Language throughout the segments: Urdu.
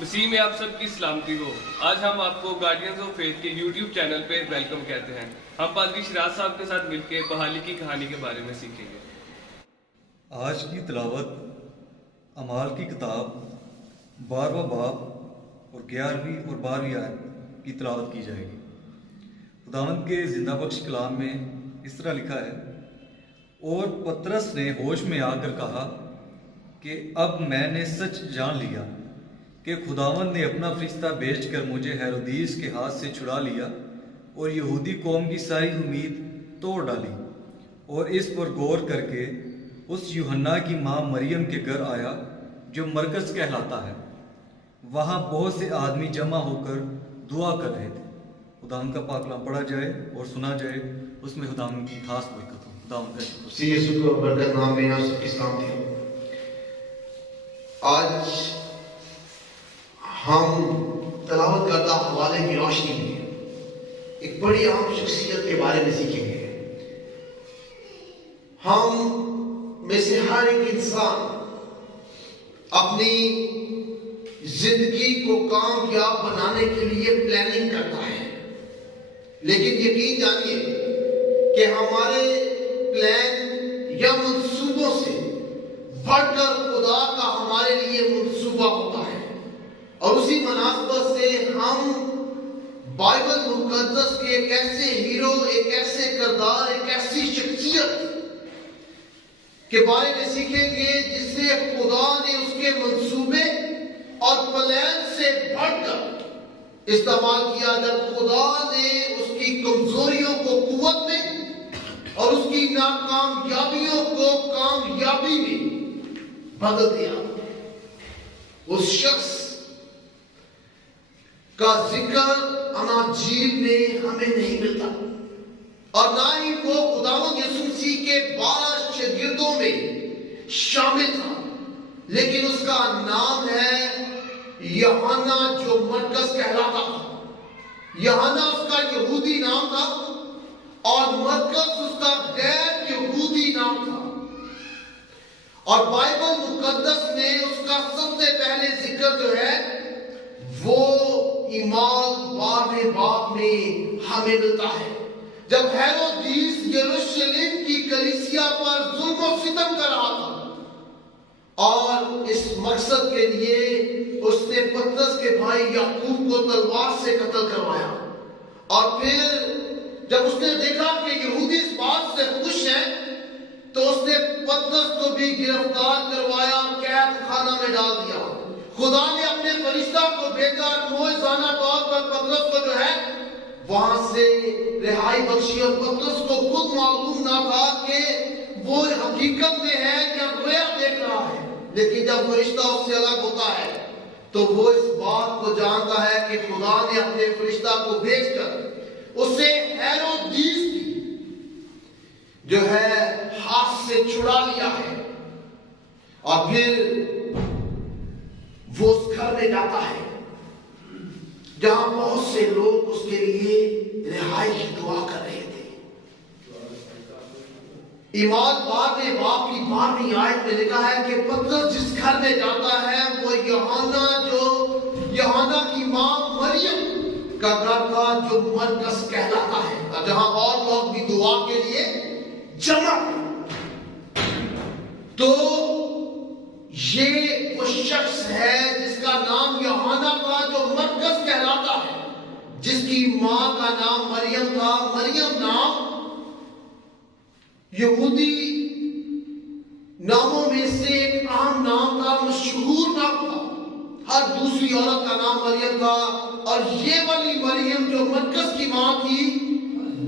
مسیح میں آپ سب کی سلامتی ہو۔ آج ہم آپ کو گارڈینز آف فیتھ کے یوٹیوب چینل پہ ویلکم کہتے ہیں۔ ہم پادری شراز صاحب کے ساتھ مل کے بحالی کی کہانی کے بارے میں سیکھیں گے۔ آج کی تلاوت اعمال کی کتاب 12واں باب اور 11ویں اور 12ویں آیت کی تلاوت کی جائے گی۔ خداوند کے زندہ بخش کلام میں اس طرح لکھا ہے، اور پترس نے ہوش میں آ کر کہا کہ اب میں نے سچ جان لیا کہ خداوند نے اپنا فرشتہ بھیج کر مجھے ہیرودیس کے ہاتھ سے چھڑا لیا اور یہودی قوم کی ساری امید توڑ ڈالی، اور اس پر غور کر کے اس یوحنا کی ماں مریم کے گھر آیا جو مرکز کہلاتا ہے۔ وہاں بہت سے آدمی جمع ہو کر دعا کر رہے تھے۔ خداوند کا پاک کلام پڑھا جائے اور سنا جائے، اس میں خداوند کی خاص برکت ہو۔ خداوند کا شکر۔ یسوع کو برکت نام میں آپ سب کی سلامتی ہو۔ آج ہم تلاوت کردہ حوالے کی روشنی میں ایک بڑی اہم شخصیت کے بارے میں سیکھیں گے۔ ہم میں سے ہر ایک انسان اپنی زندگی کو کامیاب بنانے کے لیے پلاننگ کرتا ہے، لیکن یقین جانیے کہ ہمارے پلان یا منصوبوں سے بڑھ کر خدا کا ہمارے لیے منصوبہ ہوتا ہے، اور اسی مناسبت سے ہم بائبل مقدس کے ایک ایسے ہیرو، ایک ایسے کردار، ایک ایسی شخصیت کے بارے میں سیکھیں گے جس سے خدا نے اس کے منصوبے اور پلان سے بڑھ کر استعمال کیا، جب خدا نے اس کی کمزوریوں کو قوت میں اور اس کی ناکامیابیوں کو کامیابی میں بدل دیا۔ اس شخص کا ذکر اناجیل میں ہمیں نہیں ملتا، اور نہ ہی وہ خداوند یسوع مسیح کے 12 شاگردوں میں شامل تھا، لیکن اس کا نام ہے یوحنا جو مرکز کہلاتا تھا۔ یوحنا اس کا یہودی نام تھا اور مرکز اس کا غیر یہودی نام تھا، اور بائبل مقدس میں اس کا سب سے پہلے ذکر جو ہے وہ اعمال 12ویں باب میں ہمیں ملتا ہے، جب ہیرودیس یروشلم کی کلیسیا پر ظلم و ستم کر رہا تھا، اور اس مقصد کے لیے اس نے پترس کے بھائی یعقوب کو تلوار سے قتل کروایا، اور پھر جب اس نے دیکھا کہ یہودی اس بات سے خوش ہیں تو اس نے پترس کو بھی گرفتار کروایا، قید خانہ میں ڈال دیا۔ خدا نے اپنے فرشتہ کو بھیجا، معجزانہ طور پر پترس کو جو ہے وہاں سے رہائی بخشی، اور پترس کو خود معلوم نہ تھا کہ وہ حقیقت میں ہے یا رویا دیکھ رہا ہے، لیکن جب فرشتہ اس سے الگ ہوتا ہے تو وہ اس بات کو جانتا ہے کہ خدا نے اپنے فرشتہ کو بھیج کر اسے ہیرودیس کی جو ہے ہاتھ سے چھڑا لیا ہے، اور پھر وہ اس گھر میں جاتا ہے جہاں بہت سے لوگ اس کے لیے رہائی کی دعا کر رہے تھے۔ اعمال 12ویں باب کی 12ویں آیت میں لکھا ہے کہ پترس جس گھر میں جاتا ہے وہ یوحنا کی ماں مریم کا گھر تھا جو مرکز کہلاتا ہے، اور جہاں اور لوگ بھی دعا کے لیے جمع تھے۔ تو یہ وہ شخص ہے جس کا نام یوحنا تھا جو مرکز کہلاتا ہے، جس کی ماں کا نام مریم تھا۔ مریم نام یہودی ناموں میں سے ایک اہم نام تھا، مشہور نام تھا، ہر دوسری عورت کا نام مریم تھا، اور یہ والی مریم جو مرکز کی ماں تھی،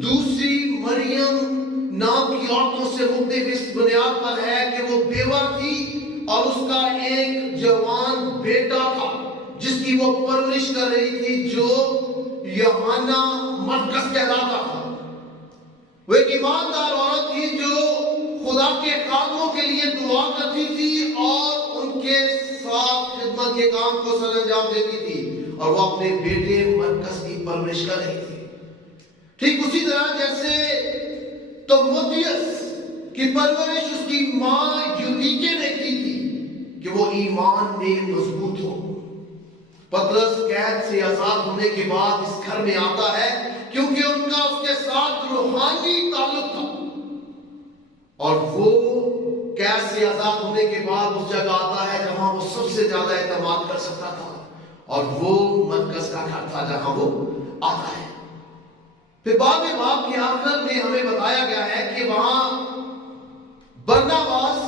دوسری مریم نام کی عورتوں سے مختلف اس بنیاد پر ہے کہ وہ بیوہ تھی اور اس کا ایک جوان بیٹا تھا جس کی وہ پرورش کر رہی تھی، جو یوحنا مرکز کہلاتا تھا۔ وہ ایک ایماندار عورت تھی جو خدا کے خادموں کے لیے دعا کرتی تھی اور ان کے ساتھ خدمت کے کام کو سر انجام دیتی تھی، اور وہ اپنے بیٹے مرکز کی پرورش کر رہی تھی۔ ٹھیک اسی طرح جیسے تموتھیوس کی پرورش اس کی ماں یونیکے نے کی تھی کہ وہ ایمان میں مضبوط ہو، پطرس قید سے آزاد ہونے کے بعد اس گھر میں آتا ہے کیونکہ ان کا اس کے ساتھ روحانی تعلق تھا، اور وہ قید سے آزاد ہونے کے بعد اس جگہ آتا ہے جہاں وہ سب سے زیادہ اعتماد کر سکتا تھا، اور وہ مرکز کا گھر تھا جہاں وہ آتا ہے۔ پھر بعد میں باب کے آخر میں ہمیں بتایا گیا ہے کہ وہاں برناباس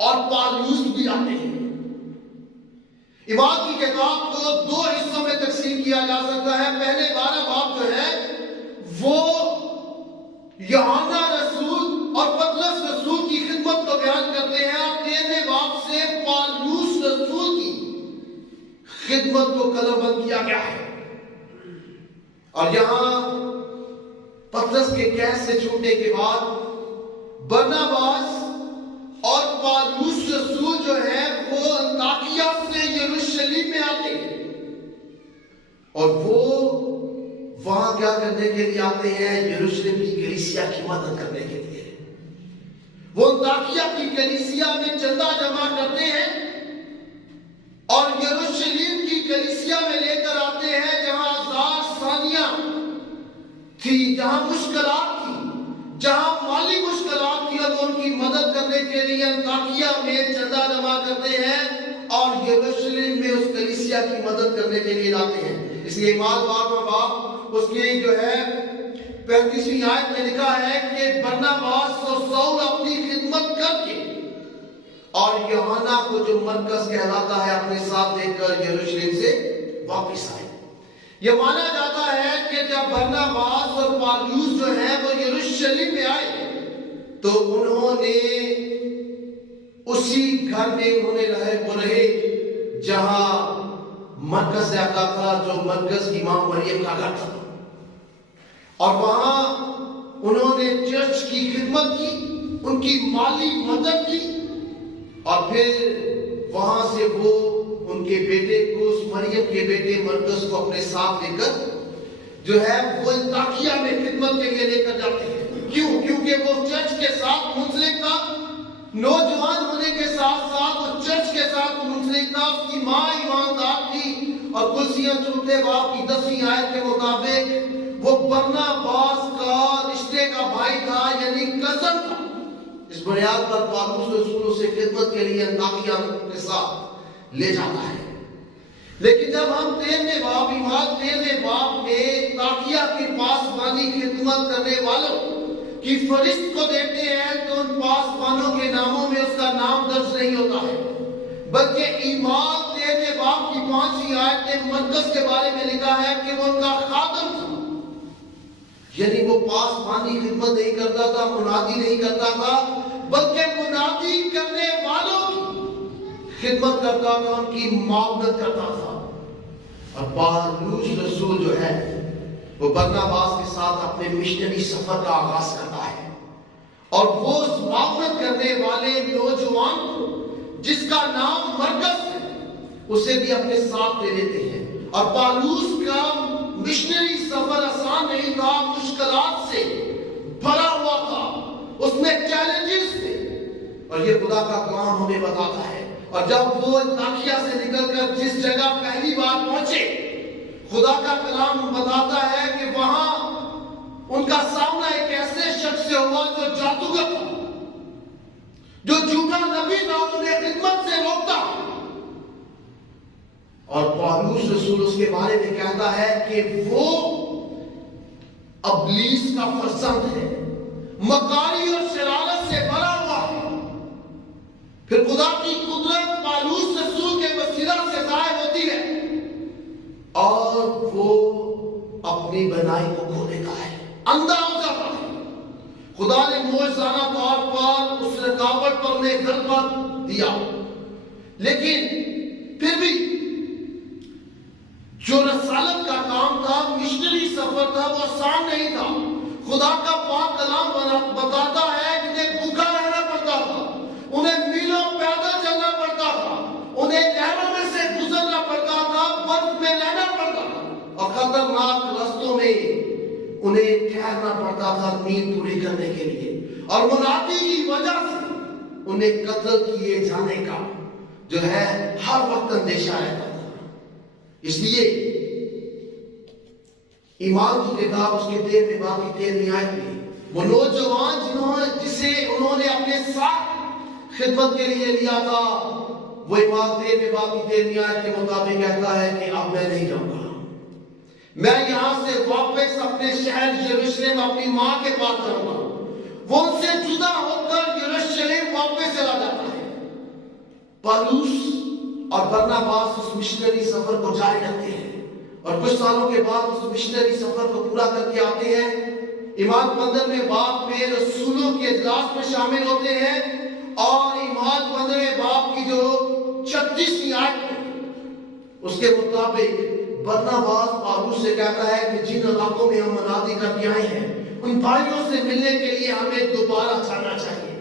اور پالوس بھی آتے ہیں۔ ایمان کی کتاب کو دو حصوں میں تقسیم کیا جا سکتا ہے۔ پہلے 12 باب جو ہے وہ یوحنا رسول اور پطرس رسول کی خدمت کو بیان کرتے ہیں، اور 13ویں باب سے پالوس رسول کی خدمت کو قلم بند کیا گیا ہے۔ اور یہاں پطرس کے قید سے چھوٹنے کے بعد برناباس اور پالوس رسول جو ہے وہ انطاکیہ سے یروشلم میں آتے ہیں، اور وہ وہاں کیا کرنے کے لیے آتے ہیں؟ یروشلم کی کلیسیا کی مدد کرنے کے لیے۔ وہ انطاکیہ کی کلیسیا میں چندہ جمع کرتے ہیں اور یروشلم کی کلیسیا میں لے کر آتے ہیں جہاں آزار ثانیہ تھی، جہاں مشکلات تھی، جہاں مالی مشکلات تھی، اور ان کی مدد کرنے کے لیے انطاکیہ میں چندہ جمع کرتے ہیں اور یروشلم میں اس کلیسیا کی مدد کرنے کے لیے لاتے ہیں۔ اس لیے ایمان 12واں باب اس کی جو ہے 35ویں آیت میں لکھا ہے کہ برناباس اور سول اپنی خدمت کر کے اور یوحنا کو جو مرکز کہلاتا ہے اپنے ساتھ لے کر یروشلم سے واپس آئے۔ یہ مانا جاتا ہے کہ جب برناباس اور پالوس جو ہیں وہ یروشلم میں آئے تو انہوں نے اسی گھر میں رہے جہاں مرکز رہتا تھا، جو مرکز کی ماں مریم کا گھر تھا، اور وہاں انہوں نے چرچ کی خدمت کی، ان کی مالی مدد کی، اور پھر وہاں سے وہ ان کے بیٹے کو، اس مریم کے بیٹے مرکز کو اپنے ساتھ لے کر جو ہے وہ انطاکیہ میں خدمت کے لیے لے کر جاتے ہیں۔ کیوں؟ کیونکہ وہ چرچ کے ساتھ منسلک تھا، نوجوان ہونے کے ساتھ ساتھ وہ چرچ کے ساتھ منسلک تھا، اس کی ماں ایماندار تھی، اور کلسیاں 4 باب کی 10ویں آیت کے مطابق وہ برناباس کا رشتے کا بھائی تھا، یعنی کزن تھا۔ اس بنیاد پر پالوس رسول سے خدمت کے لیے انطاکیہ کے ساتھ لے جاتا ہے۔ لیکن جب ہم 13ویں باب میں انطاکیہ کے پاسبانی خدمت کرنے والوں کی فہرست کو دیکھتے ہیں تو ان پاسبانوں کے ناموں میں اس کا نام درج نہیں ہوتا ہے، بلکہ ایمان 13ویں باب کی 5ویں آیت میں مرکز کے بارے میں لکھا ہے کہ وہ ان کا خادم تھا، یعنی وہ پاسبانی خدمت نہیں کرتا تھا، منادی نہیں کرتا تھا، بلکہ منادی کرنے والوں کی خدمت کرتا تھا، ان کی معاونت کرتا تھا۔ اور پالوس رسول جو ہے وہ برناباس کے ساتھ اپنے مشنری سفر کا آغاز کرتا ہے، اور وہ اس معاونت کرنے والے نوجوان کو جس کا نام مرکز ہے اسے بھی اپنے ساتھ لے لیتے ہیں۔ اور پالوس کا مشنری سفر آسان نہیں تھا، مشکلات سے بھرا ہوا تھا، اس میں چیلنجز تھے، اور یہ خدا کا کلام ہمیں بتاتا ہے۔ اور جب وہ انطاکیہ سے نکل کر جس جگہ پہلی بار پہنچے، خدا کا کلام بتاتا ہے کہ وہاں ان کا سامنا ایک ایسے شخص سے ہوا جو جادوگر تھا، جو جھوٹا نبی تھا، انہیں خدمت سے روکتا۔ اور پالوس رسول اس کے بارے میں کہتا ہے کہ وہ ابلیس کا فرزند ہے، مکاری اور شرارت سے بھرا ہوا ہے۔ پھر خدا کی قدرت پالوس رسول کے وسیلہ سے ظاہر ہوتی ہے، اور وہ اپنی بنائی کو کھو دیتا ہے، اندھا ہو جاتا ہے۔ خدا نے معجزانہ طور پر اس رکاوٹ پر انہیں غلبہ دیا، لیکن پھر بھی جو رسالت کا کام تھا، مشنری سفر تھا، وہ آسان نہیں تھا۔ خدا کا پاک کلام بتاتا ہے کہ انہیں بھوکا رہنا پڑتا تھا، انہیں میلوں پیدل چلنا پڑتا تھا، انہیں لہروں میں سے گزرنا پڑتا تھا، برف میں رہنا پڑتا تھا، اور خطرناک رستوں میں انہیں ٹھہرنا پڑتا تھا نیند پوری کرنے کے لیے، اور منادی کی وجہ سے انہیں قتل کیے جانے کا جو ہے ہر وقت اندیشہ رہتا تھا۔ اس لیے ایمان کی کتاب اس کے 13 باب کی 13 آیت میں وہ نوجوان جسے انہوں نے اپنے ساتھ خدمت کے لیے لیا تھا، وہ ایمان 13 باب کی 13 آیت کے مطابق کہتا ہے کہ اب میں نہیں جاؤں گا، میں یہاں سے واپس اپنے شہر یروشلم اپنی ماں کے پاس جاؤں گا۔ وہ ان سے جدا ہو کر یروشلم واپس چلا جاتا ہے۔ پالوس اور برناباس اس مشنری سفر کو جاری رکھتے ہیں اور کچھ سالوں کے بعد اس مشنری سفر کو پورا کر کے آتے ہیں۔ ایمان 15 باب میں رسولوں کے اجلاس میں شامل ہوتے ہیں اور ایمان 15 باب کی جو 36 آیت اس کے مطابق برناباس پالوس سے کہتا ہے کہ جن علاقوں میں ہم منادی کر کے آئے ہیں ان بھائیوں سے ملنے کے لیے ہمیں دوبارہ جانا چاہیے،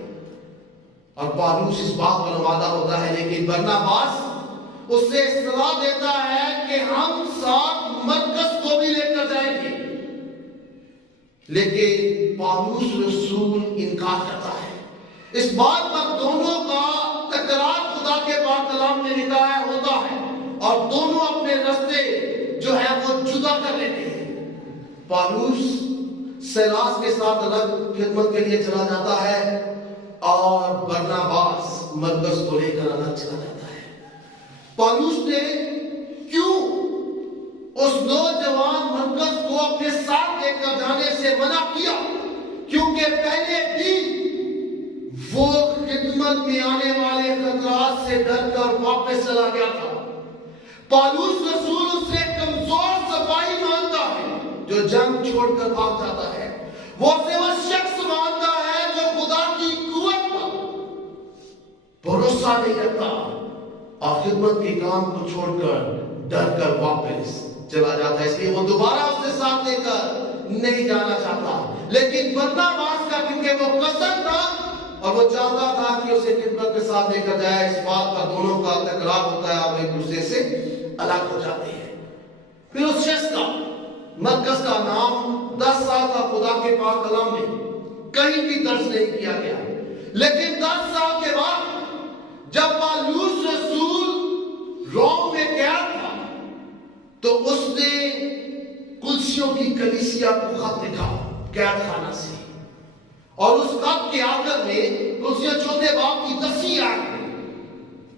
اور پالوس اس بات پر آمادہ ہوتا ہے، لیکن برناباس اس سے صلاح دیتا ہے کہ ہم ساتھ مرکز کو بھی لے کر جائیں گے، لیکن پالوس رسول انکار کرتا ہے۔ اس بات پر دونوں کا تکرار خدا کے پاک کلام میں لکھا ہے ہوتا ہے اور دونوں اپنے راستے جو ہے وہ جدا کر لیتے ہیں۔ پالوس سیلاس کے ساتھ الگ خدمت کے لیے چلا جاتا ہے اور برناباس مرکز کو لے کر الگ چلا جاتا ہے۔ پالوس نے کیوں اس نوجوان مرکز کو اپنے ساتھ لے کر جانے سے منع کیا؟ کیونکہ پہلے دن وہ خدمت میں آنے والے خطرات سے ڈر کر واپس چلا گیا تھا۔ پالوس رسول اسے کمزور سپاہی مانتا ہے جو جنگ چھوڑ کر بھاگ جاتا ہے، وہ اسے وہ شخص مانتا ہے جو خدا کی قوت پر بھروسہ نہیں رکھتا اور خدمت کے کام کو چھوڑ کر ڈر کر واپس چلا جاتا ہے، اس لیے وہ دوبارہ اس کے ساتھ لے کر نہیں جانا چاہتا۔ لیکن برناباس کا کیونکہ وہ کزن تھا اور وہ چاہتا تھا کہ اسے خدمت کے ساتھ لے کر جائے، اس بات پر دونوں کا تکرار ہوتا ہے اور ایک دوسرے سے الگ ہو جاتے ہیں۔ پھر اس شخص کا مرکز کا نام 10 سال کا خدا کے پاک کلام میں کہیں بھی درج نہیں کیا گیا، لیکن 10 سال کے بعد جب پالوس رسول روم میں گیا تھا تو اس نے کلسیوں کی کلیسیا کو خط لکھا قید خانہ سے، اور اس خط کے آخر میں کلسیوں 4 باب کی 10 آیت میں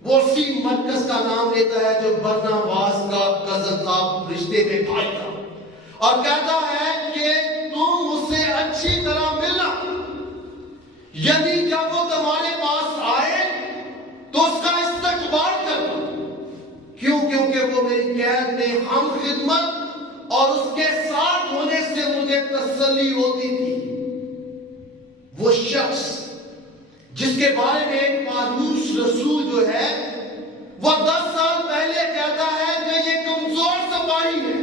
وہ اسی مرکز کا نام لیتا ہے جو برناباس کا کزن تھا، رشتے میں بھائی تھا، اور کہتا ہے کہ تم مجھ سے اچھی طرح ملنا، یعنی جب وہ تمہارے پاس آئے تو اس کا استقبال کرنا۔ کیوں؟ کیونکہ وہ میری قید میں ہم خدمت اور اس کے ساتھ ہونے سے مجھے تسلی ہوتی تھی۔ وہ شخص جس کے بارے میں پالوس رسول جو ہے وہ 10 سال پہلے کہتا ہے کہ یہ کمزور سپاہی ہے،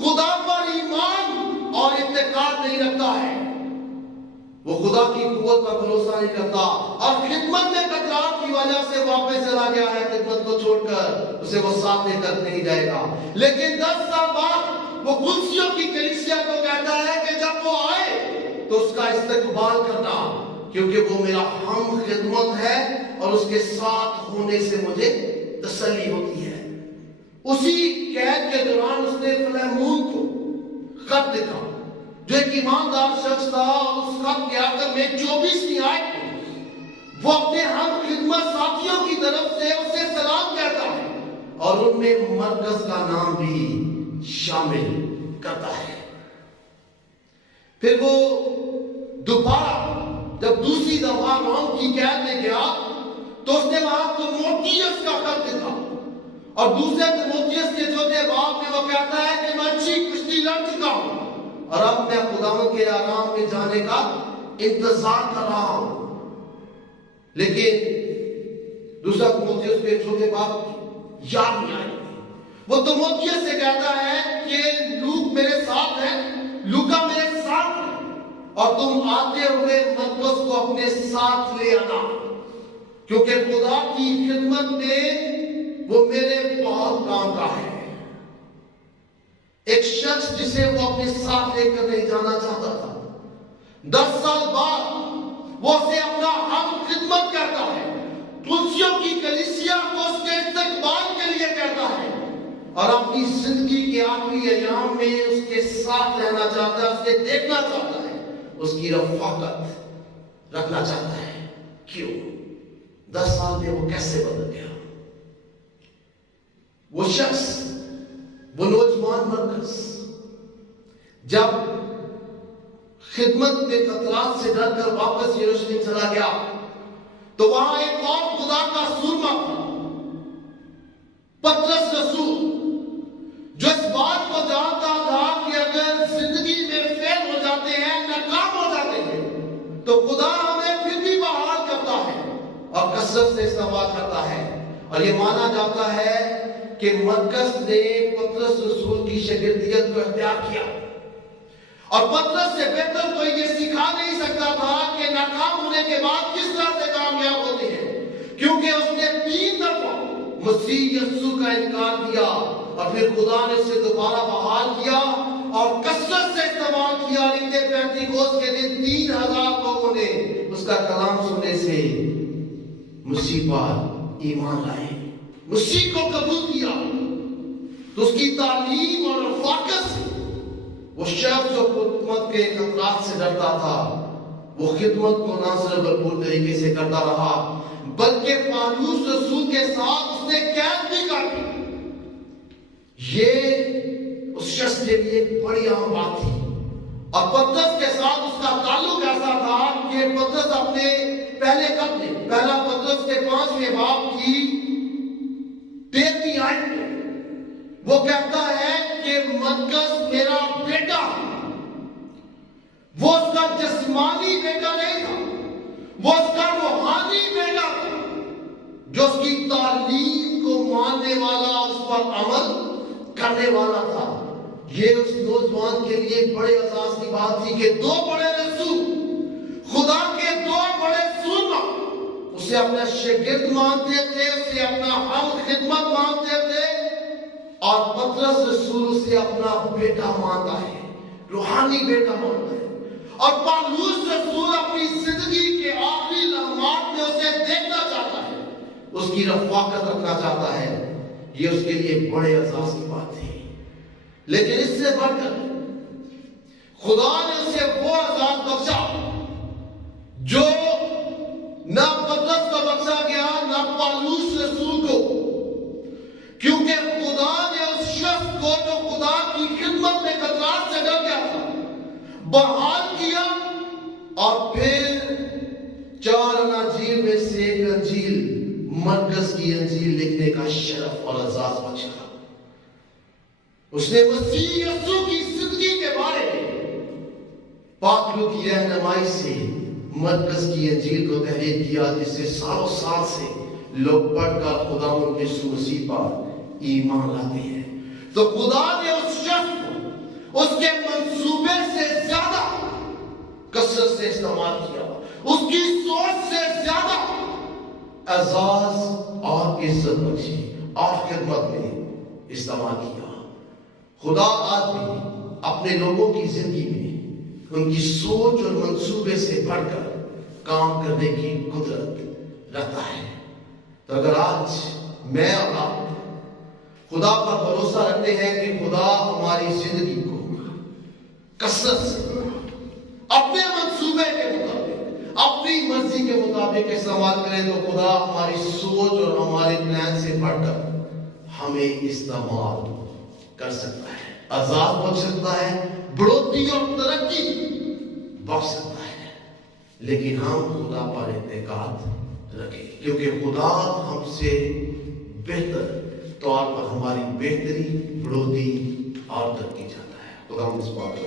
خدا پر ایمان اور اعتقاد نہیں رکھتا ہے، وہ خدا کی قوت پر بھروسہ نہیں کرتا اور خدمت میں خطرات کی وجہ سے واپس چلا گیا ہے، خدمت کو چھوڑ کر اسے وہ ساتھ لے کر نہیں جائے گا۔ لیکن 10 سال بعد وہ کلسیوں کی کلیسیا کو کہتا ہے کہ جب وہ آئے تو اس کا استقبال کرنا، کیونکہ وہ میرا ہم خدمت ہے اور اس کے ساتھ ہونے سے مجھے تسلی ہوتی ہے۔ اسی قید کے دوران اس نے فلیمون کو خط لکھا جو ایک ایماندار شخص تھا، اور اس خط کے آخر میں 24ویں آیت میں وہ اپنے ہم خدمت ساتھیوں کی طرف سے اسے سلام کہتا ہے اور ان میں مرکز کا نام بھی شامل کرتا ہے۔ پھر وہ دوبارہ جب دوسری دفعہ روم کی قید میں گیا تو اس نے وہاں تیموتھیوس کا خط لکھا، اور دوسرے تیموتھیوس کے 4 باب میں وہ کہتا ہے کہ میں اچھی کشتی لڑ چکا ہوں اور اب میں خداوند کے آرام میں جانے کا انتظار کر رہا ہوں۔ لیکن دوسرا تیموتھیوس کے 4 باب یاد نہیں آئی۔ وہ تیموتھیوس سے کہتا ہے کہ لوک میرے ساتھ ہے، لوکا میرے ساتھ ہے، اور تم آتے ہوئے مرکز کو اپنے ساتھ لے آنا، کیونکہ خدا کی خدمت میں وہ میرے بہت کام کا ہے۔ ایک شخص جسے وہ اپنے ساتھ لے کر نہیں جانا چاہتا تھا، 10 سال بعد وہ اسے اپنا ہم خدمت کرتا ہے، تلسیوں کی کلیسیا کو اس کے استقبال کے لیے کہتا ہے اور اپنی زندگی کے آخری ایام میں اس کے ساتھ رہنا چاہتا ہے، اسے دیکھنا چاہتا ہے، اس کی رفاقت رکھنا چاہتا ہے۔ کیوں؟ 10 سال میں وہ کیسے بدل گیا؟ وہ شخص، وہ نوجوان مرکز جب خدمت کے خطرات سے ڈر کر واپس یروشلم چلا گیا تو وہاں ایک اور خدا کا سورما تھا، پطرس رسول، جو اس بات کو جانتا تھا کہ اگر زندگی میں فیل ہو جاتے ہیں، ناکام ہو جاتے ہیں، تو خدا ہمیں پھر بھی بحال کرتا ہے اور کثرت سے استعمال کرتا ہے۔ اور یہ مانا جاتا ہے کہ مرکز نے پطرس رسول کی شاگردیت کو اختیار کیا، اور پطرس سے بہتر کوئی یہ سکھا نہیں سکتا تھا کہ ناکام ہونے کے بعد کس طرح سے کامیاب ہوتے ہیں، کیونکہ اس نے 3 دفعہ مسیح یسوع کا انکار کیا اور پھر خدا نے اسے دوبارہ بحال کیا اور کثرت سے استعمال کیا۔ پینتیکوست کے دن 3000 لوگوں نے اس کا کلام سننے سے مسیح پر ایمان لائے، مسیح کو قبول کیا۔ تو اس کی تعلیم اور رفاقت سے وہ شخص جو خدمت کے خطرات سے ڈرتا تھا، وہ خدمت کو نہ صرف بھرپور طریقے سے کرتا رہا بلکہ پالوس رسول کے ساتھ اس نے قید بھی کر دی۔ یہ اس شخص کے لیے ایک بڑی اہم بات تھی، اور پطرس کے ساتھ اس کا تعلق ایسا تھا کہ پطرس اپنے پہلے قبل پہلا پطرس کے 5ویں باب کی 13ویں آیت میں وہ کہتا ہے کہ مرکز میرا بیٹا ہے۔ وہ اس کا جسمانی بیٹا نہیں تھا، وہ اس کا روحانی بیٹا تھا، جو اس کی تعلیم کو ماننے والا، اس پر عمل کرنے والا تھا۔ یہ اس نوجوان کے لیے بڑے اعزاز کی بات تھی کہ 2 بڑے رسول، خدا کے 2 بڑے سورما اسے اپنا شاگرد مانتے تھے، اسے اپنا ہم خدمت مانتے تھے، اور پطرس رسول اسے اپنا بیٹا مانتا ہے، روحانی بیٹا مانتا ہے۔ اور پالوس رسول اپنی زندگی کے آخری لمحات میں اسے دیکھنا چاہتا ہے، اس کی رفاقت رکھنا چاہتا ہے۔ یہ اس کے لیے بڑے اعزاز کی بات ہے۔ لیکن اس سے بڑھ کر خدا نے اسے وہ اعزاز بخشا جو نہ پطرس کو بخشا گیا، نہ پالوس رسول کو، کیونکہ خدا نے اس شخص کو جو خدا کی خدمت میں خطرات سے ڈر گیا تھا بحال کیا، اور پھر 4 اناجیل میں سے ایک انجیل، مرکز کی انجیل لکھنے کا شرف اور اعزاز بخشا۔ اس نے مسیح یسوع کی زندگی کے بارے میں پاک روح کی رہنمائی سے مرکز کی انجیل کو تحریر کیا، جس سے سالوں سال سے لوگ پڑھ کر خداوند یسوع مسیح پر ایمان لاتے ہیں۔ تو خدا نے اس شخص کو اس کے منصوبے سے زیادہ کثرت سے استعمال کیا، اس کی سوچ سے زیادہ اعزاز اور عزت بخشی اور خدمت میں استعمال کیا۔ خدا آج بھی اپنے لوگوں کی زندگی میں ان کی سوچ اور منصوبے سے بڑھ کر کام کرنے کی قدرت رکھتا ہے۔ تو اگر آج میں اور آپ خدا پر بھروسہ رکھتے ہیں کہ خدا ہماری زندگی کو کثرت سے اپنے منصوبے کے مطابق، اپنی مرضی کے مطابق استعمال کرے، تو خدا ہماری سوچ اور ہمارے پلان سے بڑھ کر ہمیں استعمال کر سکتا ہے، آزاد بخش سکتا ہے، بڑھوتری اور ترقی بخش سکتا ہے۔ لیکن ہم خدا پر اعتقاد رکھیں، کیونکہ خدا ہم سے بہتر طور پر ہماری بہتری، بڑھوتری اور ترقی چاہتا ہے۔ خدا ہم اس بات کو